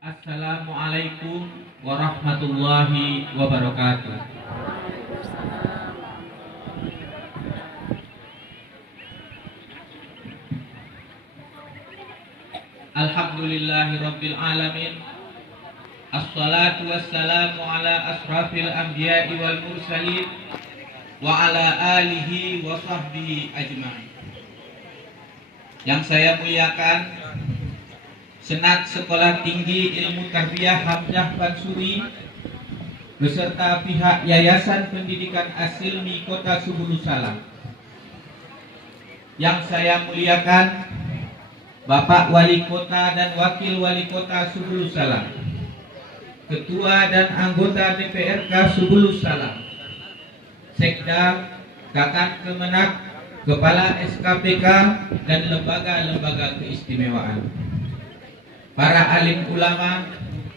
Assalamualaikum warahmatullahi wabarakatuh. Alhamdulillahi rabbil alamin. Assalatu wassalamu ala asrafil anbiya'i wal mursalin wa ala alihi wa sahbihi ajma'in. Yang saya muliakan Senat Sekolah Tinggi Ilmu Tarbiyah Hamzah Bansuri beserta pihak Yayasan Pendidikan As-Silmi Kota Subulus Salam. Yang saya muliakan Bapak Wali Kota dan Wakil Wali Kota Subulus Salam, Ketua dan anggota DPRK Subulus Salam, Sekda, Kakak Kemenak, Kepala SKPK dan lembaga-lembaga keistimewaan, para alim ulama,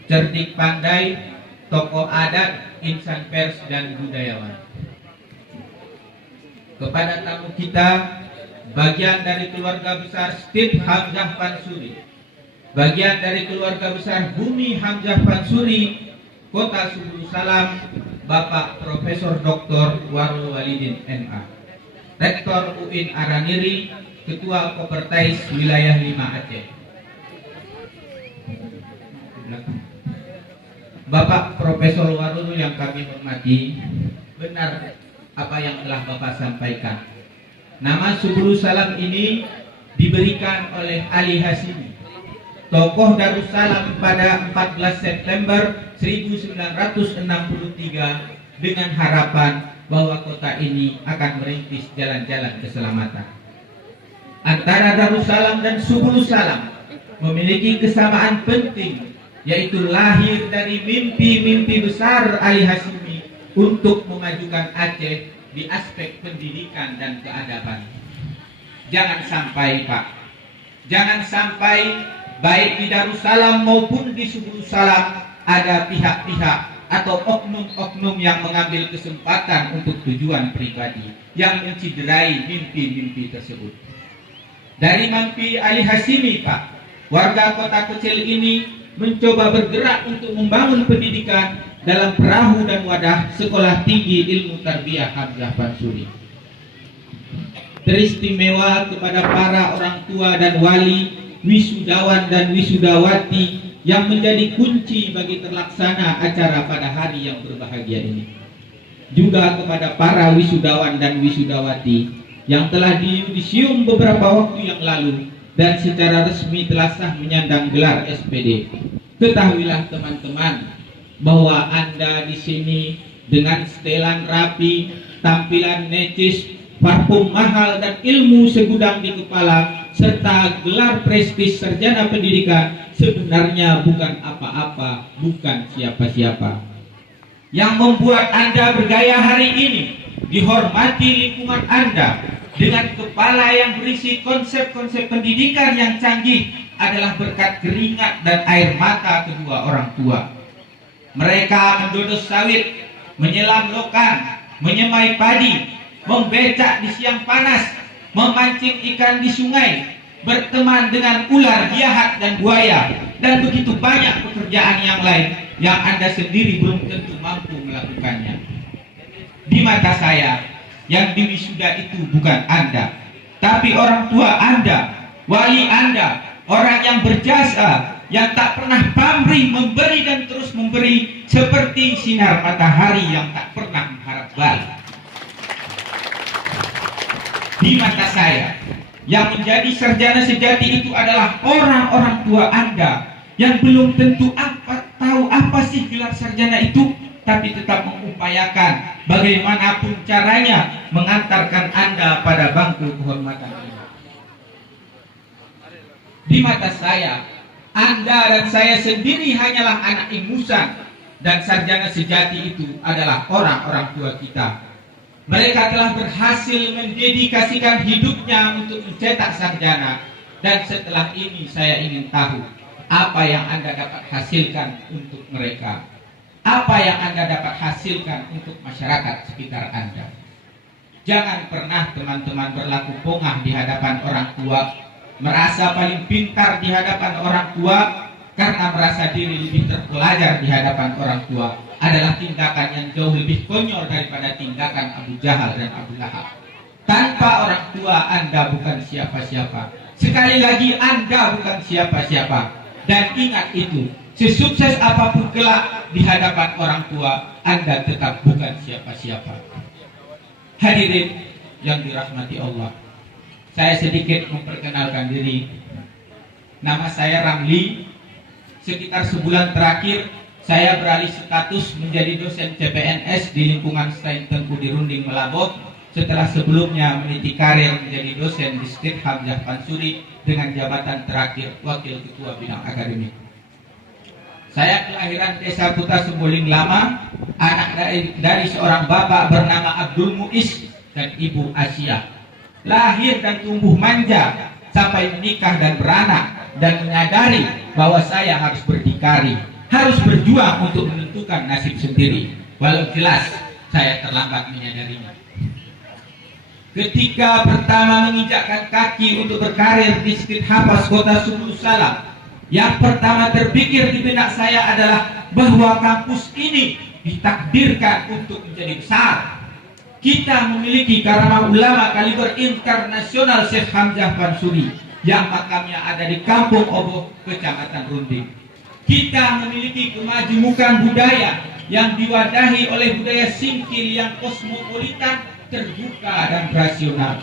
cerdik pandai, tokoh adat, insan pers dan budayawan. Kepada tamu kita, bagian dari keluarga besar Steve Hamzah Bansuri, bagian dari keluarga besar Bumi Hamzah Bansuri, Kota Subulus Salam, Bapak Profesor Dr. Warul Walidin MA, Rektor UIN Araniri, Ketua Kopertais Wilayah 5 Aceh. Bapak Profesor Warul yang kami hormati, benar apa yang telah Bapak sampaikan. Nama Subulus Salam ini diberikan oleh Ali Hashimi, tokoh Darussalam pada 14 September 1963 dengan harapan bahwa kota ini akan merintis jalan-jalan keselamatan. Antara Darussalam dan Subulus Salam memiliki kesamaan penting, yaitu lahir dari mimpi-mimpi besar Ali Hashimi untuk memajukan Aceh di aspek pendidikan dan keadaban. Jangan sampai Pak, jangan sampai baik di Darussalam maupun di Subulus Salam ada pihak-pihak atau oknum-oknum yang mengambil kesempatan untuk tujuan pribadi yang menciderai mimpi-mimpi tersebut. Dari mimpi Ali Hashimi Pak, warga kota kecil ini mencoba bergerak untuk membangun pendidikan dalam perahu dan wadah Sekolah Tinggi Ilmu Tarbiyah Hamzah Bansuri. Teristimewa kepada para orang tua dan wali, wisudawan dan wisudawati yang menjadi kunci bagi terlaksana acara pada hari yang berbahagia ini. Juga kepada para wisudawan dan wisudawati yang telah diyudisium beberapa waktu yang lalu dan secara resmi telah sah menyandang gelar SPD. Ketahuilah teman-teman bahwa Anda di sini dengan setelan rapi, tampilan necis, parfum mahal dan ilmu segudang di kepala serta gelar prestis sarjana pendidikan sebenarnya bukan apa-apa, bukan siapa-siapa. Yang membuat Anda bergaya hari ini, dihormati lingkungan Anda dengan kepala yang berisi konsep-konsep pendidikan yang canggih adalah berkat keringat dan air mata kedua orang tua. Mereka mendodos sawit, menyelam lokan, menyemai padi, membecak di siang panas, memancing ikan di sungai, berteman dengan ular, biawak dan buaya, dan begitu banyak pekerjaan yang lain yang Anda sendiri belum tentu mampu melakukannya. Di mata saya, yang diwisuda itu bukan Anda, tapi orang tua Anda, wali Anda, orang yang berjasa, yang tak pernah pamrih memberi dan terus memberi seperti sinar matahari yang tak pernah mengharap balik. Di mata saya, yang menjadi sarjana sejati itu adalah orang-orang tua Anda yang belum tentu tahu apa sih gelar sarjana itu, tapi tetap mengupayakan bagaimanapun caranya mengantarkan Anda pada bangku kehormatan ini. Di mata saya, Anda dan saya sendiri hanyalah anak ingusan, dan sarjana sejati itu adalah orang-orang tua kita. Mereka telah berhasil mendedikasikan hidupnya untuk mencetak sarjana, dan setelah ini saya ingin tahu apa yang Anda dapat hasilkan untuk mereka. Apa yang Anda dapat hasilkan untuk masyarakat sekitar Anda. Jangan pernah teman-teman berlaku pongah di hadapan orang tua, merasa paling pintar di hadapan orang tua, karena merasa diri lebih terpelajar di hadapan orang tua adalah tindakan yang jauh lebih konyol daripada tindakan Abu Jahal dan Abu Lahab. Tanpa orang tua Anda bukan siapa-siapa. Sekali lagi, Anda bukan siapa-siapa. Dan ingat itu, sesukses apapun kelak di hadapan orang tua, Anda tetap bukan siapa-siapa. Hadirin yang dirahmati Allah, saya sedikit memperkenalkan diri. Nama saya Ramli. Sekitar sebulan terakhir saya beralih status menjadi dosen CPNS di lingkungan STAIN Tengku di Runding, Melavok, setelah sebelumnya meniti karir menjadi dosen di Stit Hamzah Pansuri dengan jabatan terakhir Wakil Ketua Bidang Akademik. Saya kelahiran Desa Kuta Semboling Lama, anak dari seorang bapak bernama Abdul Muiz dan ibu Asia. Lahir dan tumbuh manja sampai menikah dan beranak, dan menyadari bahwa saya harus berdikari, harus berjuang untuk menentukan nasib sendiri, walau jelas saya terlambat menyadarinya. Ketika pertama menginjakkan kaki untuk berkarir di Stit Hapas Kota Subul Salam, yang pertama terpikir di benak saya adalah bahwa kampus ini ditakdirkan untuk menjadi besar. Kita memiliki karama ulama kaliber internasional Syekh Hamzah Pansuri yang makamnya ada di Kampung Oboh, Kecamatan Runding. Kita memiliki kemajemukan budaya yang diwadahi oleh budaya singkil yang kosmopolitan, terbuka dan rasional.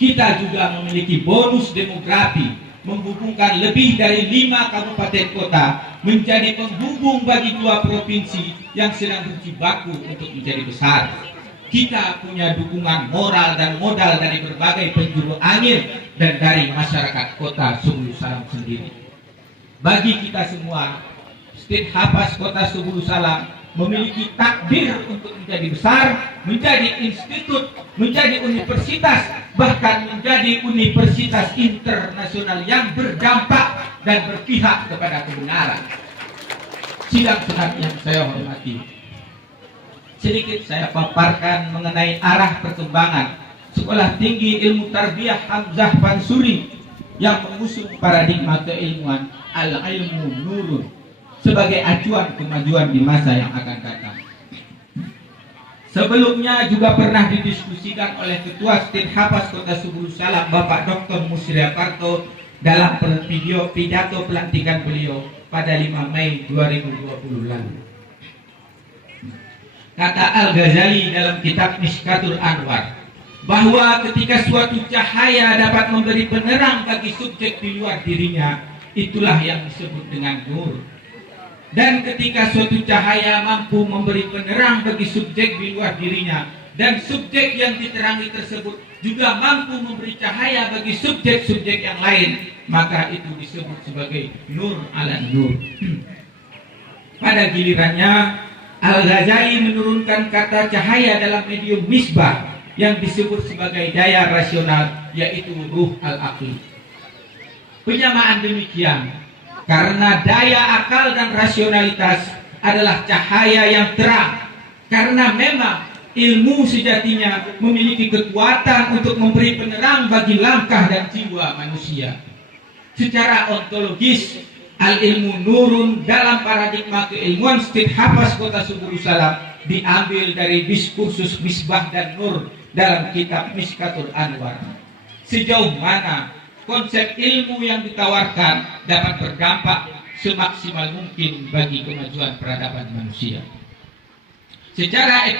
Kita juga memiliki bonus demografi, menghubungkan lebih dari 5 kabupaten kota menjadi penghubung bagi 2 provinsi yang sedang berjibaku untuk menjadi besar. Kita punya dukungan moral dan modal dari berbagai penjuru angin dan dari masyarakat kota Subul Salam sendiri. Bagi kita semua, Stit Hapas Kota Subul Salam memiliki takdir untuk menjadi besar, menjadi institut, menjadi universitas, bahkan menjadi universitas internasional yang berdampak dan berpihak kepada kebenaran. Sidang senat yang saya hormati, sedikit saya paparkan mengenai arah perkembangan Sekolah Tinggi Ilmu Tarbiyah Hamzah Pansuri yang mengusung paradigma keilmuan al-ilmu nurun sebagai acuan kemajuan di masa yang akan datang. Sebelumnya juga pernah didiskusikan oleh Ketua Stit Hapas Kota Subul Salam Bapak Dr. Musria Parto dalam video pidato pelantikan beliau pada 5 Mei 2020 lalu. Kata Al-Ghazali dalam kitab Mishkatul Anwar bahwa ketika suatu cahaya dapat memberi penerang bagi subjek di luar dirinya, itulah yang disebut dengan nur. Dan ketika suatu cahaya mampu memberi penerang bagi subjek di luar dirinya, dan subjek yang diterangi tersebut juga mampu memberi cahaya bagi subjek-subjek yang lain, maka itu disebut sebagai nur ala nur. Pada gilirannya, Al-Ghazali menurunkan kata cahaya dalam medium misbah yang disebut sebagai daya rasional, yaitu ruh al-aqli. Penyamaan demikian karena daya akal dan rasionalitas adalah cahaya yang terang, karena memang ilmu sejatinya memiliki kekuatan untuk memberi penerang bagi langkah dan jiwa manusia. Secara ontologis, al-ilmu nurun dalam paradigma keilmuan Stit Hapas Kota Subul Salam diambil dari diskursus misbah dan nur dalam kitab Mishkatul Anwar. Sejauh mana konsep ilmu yang ditawarkan dapat berdampak semaksimal mungkin bagi kemajuan peradaban manusia. Secara